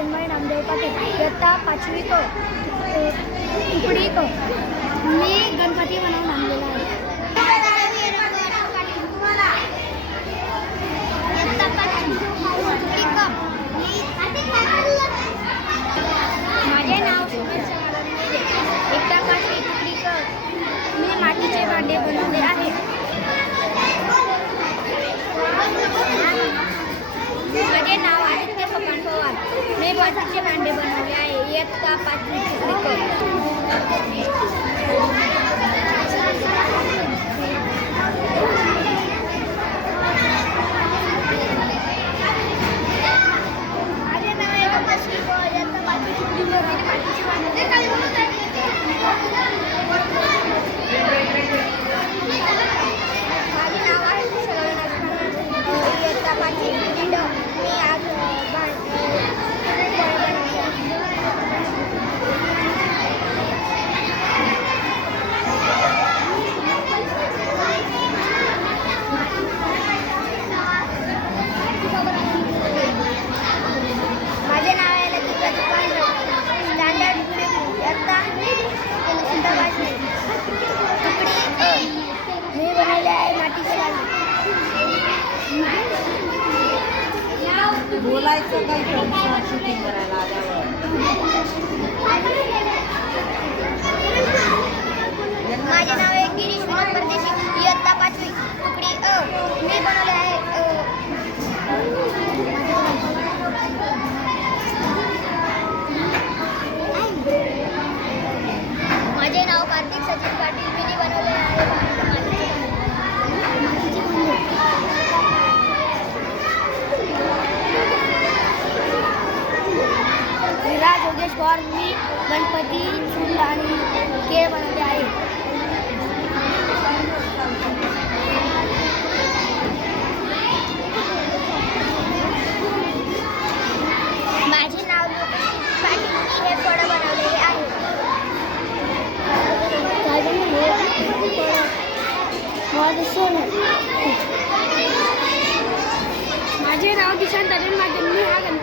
तन्मय नामदेव पाटील इयत्ता पाचवी क तुकडी क मी गणपती म्हणून आणलेला आहे. माझे नाव पाचवी तुकडी मी मातीचे भांडे बनवले आहे माझे नाव आदित्य कपान पवार मी मातीचे भांडे बनवले आहे इयत्ता पाचवी तुकडी कर बोलायचं काही शूटिंग करायला माझे नाव आहे गिरीश विनोद परदेशी. इयत्ता पाचवी. तुकडी अ मी बनवले आहे माझे नाव कार्तिक सचिन पाटील. मी बनवले योगेश पवार मी गणपती चूल आणि केळ बनवले आहे. माझे नाव पाटील मी हे आहे माझं माझे नाव किशन तरुण माझे मी हा गणपती